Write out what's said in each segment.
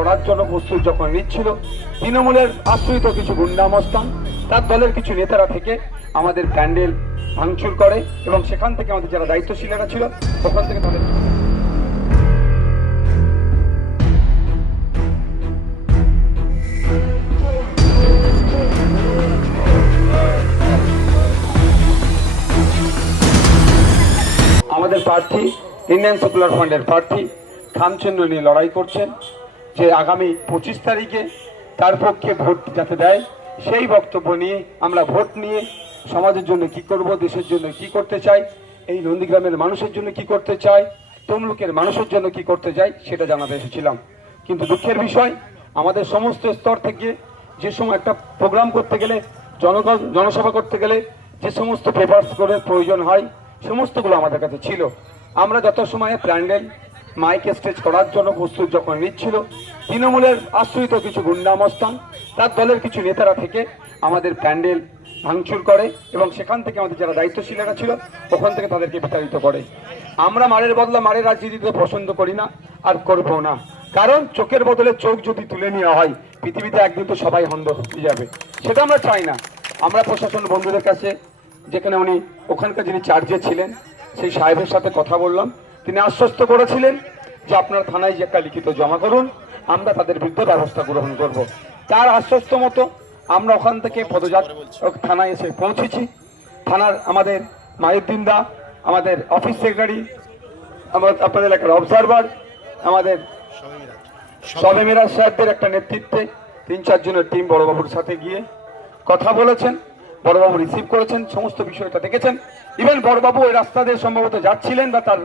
করার জন্য প্রস্তুত যখন নিচ্ছিল, তৃণমূলের আশ্রিত কিছু গুন্ডা মস্তান তার দলের কিছু নেতারা থেকে আমাদের প্যান্ডেল ভাঙচুর করে এবং সেখান থেকে আমাদের যারা দায়িত্বশীলেরা ছিল ওখান থেকে তাদের আমাদের প্রার্থী ইন্ডিয়ান সেকুলার ফ্রন্টের প্রার্থী খামচন্দ্র নিয়ে লড়াই করছেন যে আগামী 25 তারিখে তার পক্ষে ভোট যাতে দেয়, সেই বক্তব্য নিয়ে আমরা ভোট নিয়ে সমাজের জন্য কি করব, দেশের জন্য কি করতে চাই, এই নন্দীগ্রামের মানুষের জন্য কি করতে চাই, তমলুকের মানুষের জন্য কি করতে চাই সেটা জানাতে এসেছিলাম। কিন্তু দুঃখের বিষয়, আমাদের সমস্ত স্তর থেকে যে সময় একটা প্রোগ্রাম করতে গেলে, জনসভা করতে গেলে যে সমস্ত পেপারস করে প্রয়োজন হয় সমস্তগুলো আমাদের কাছে ছিল। আমরা যত সময়ে প্যান্ডেল মাইক স্টেজ করার জন্য প্রস্তুত যখন নিচ্ছিল, তৃণমূলের আশ্রিত কিছু গুন্ডা মস্তান তার দলের কিছু নেতারা থেকে আমাদের প্যান্ডেল ভাঙচুর করে এবং সেখান থেকে আমাদের যারা দায়িত্বশীলেরা ছিল ওখান থেকে তাদেরকে বিতাড়িত করে। আমরা মারের বদলা মারের রাজনীতিতে পছন্দ করি না আর করবো না, কারণ চোখের বদলে চোখ যদি তুলে নেওয়া হয় পৃথিবীতে একদিন তো সবাই অন্ধ হয়ে যাবে, সেটা আমরা চাই না। আমরা প্রশাসন বন্ধুদের কাছে, যেখানে উনি ওখানকার যিনি চার্জে ছিলেন সেই সাহেবের সাথে কথা বললাম, তিনি আশ্বস্ত করেছিলেন যে আপনার থানায় যে একটা লিখিত জমা করুন, আমরা তাদের বিরুদ্ধে ব্যবস্থা গ্রহণ করব। তার আশ্বস্ত মতো আমরা ওখান থেকে থানায় এসে পৌঁছেছি। থানার আমাদের মাহিউদ্দিন দা, আমাদের অফিস সেক্রেটারি, আপনাদের এলাকার অবজারভার, আমাদের সবে মিরাজ সাহেবদের একটা নেতৃত্বে 3-4 জনের টিম বড়বাবুর সাথে গিয়ে কথা বলেছেন, বড়বাবু রিসিভ করেছেন, সমস্ত বিষয়টা দেখেছেন। ইভেন বড়বাবু ওই রাস্তা দিয়ে সম্ভবত যাচ্ছিলেন বা তার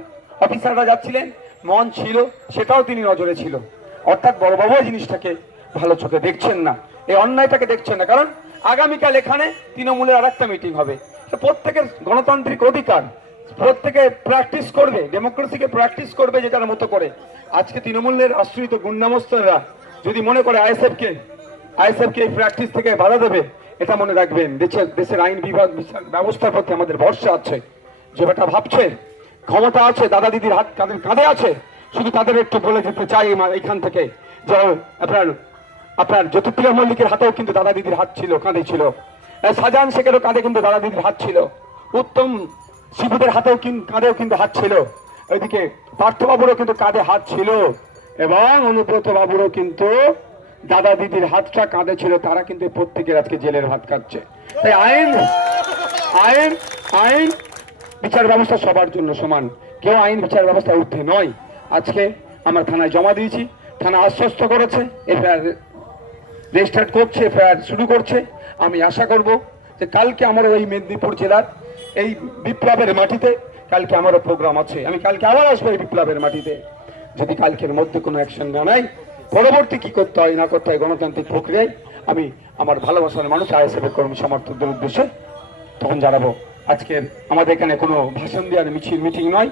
অফিসাররা যাচ্ছিলেন, মন ছিল সেটাও তিনি নজরে ছিল। অর্থাৎ বড়বাবু এই জিনিসটাকে ভালো চোখে দেখছেন না, এই অন্যায়টাকে দেখছেন না। কারণ আগামীকাল এখানে তৃণমূলের আর একটা মিটিং হবে, প্রত্যেকের গণতান্ত্রিক অধিকার, প্রত্যেকে প্র্যাকটিস করবে, ডেমোক্রেসিকে প্র্যাকটিস করবে যেটার মতো করে। আজকে তৃণমূলের আশ্রিত গুন্ডামস্তরা যদি মনে করে আইএসএফকে এই প্র্যাকটিস থেকে বাধা দেবে, এটা মনে রাখবেন, দেশের আইন বিভাগ ব্যবস্থার প্রতি আমাদের ভরসা আছে। যে বেটা ভাবছে ক্ষমতা আছে, দাদা দিদির হাত তাদের কাঁধে আছে, শুধু তাদের একটু বলে যেতে চাই এখান থেকে যে আপনার জ্যোতিপ্রিয় মল্লিকের হাতেও কিন্তু দাদা দিদির হাত ছিল, কাঁধে ছিল। শাহজাহান শেখেরও কাঁধে কিন্তু দাদা দিদির হাত ছিল, উত্তম শিবুদের কাঁধেও কিন্তু হাত ছিল, ওইদিকে পার্থবাবুরও কিন্তু কাঁধে হাত ছিল এবং অনুব্রত বাবুরও কিন্তু দাদা দিদির হাতটা কাঁধে ছিল। তারা কিন্তু প্রত্যেকের আজকে জেলের ভাত খাচ্ছে। তাই আইন আইন আইন বিচার ব্যবস্থা সবার জন্য সমান, কেউ আইন বিচার ব্যবস্থা ঊর্ধ্বে নয়। আজকে আমরা থানায় জমা দিয়েছি, থানা আশ্বস্ত করেছে, এফআইআর রেজিস্টার করছে, এফআইআর শুরু করছে। আমি আশা করব যে কালকে আমার ওই মেদিনীপুর জেলার এই বিপ্লবের মাটিতে কালকে আমারও প্রোগ্রাম আছে, আমি কালকে আবার আসবো এই বিপ্লবের মাটিতে। যদি কালকের মধ্যে কোনো অ্যাকশন না নেয়, পরবর্তী কি করতে হয় না করতে হয় গণতান্ত্রিক প্রক্রিয়ায় আমি আমার ভালোবাসার মানুষ আইএসএফ এর কর্মী সমর্থকদের উদ্দেশ্যে তখন জানাবো। আজকের আমাদের এখানে কোনো ভাষণ দেওয়ার মিটিং নয়।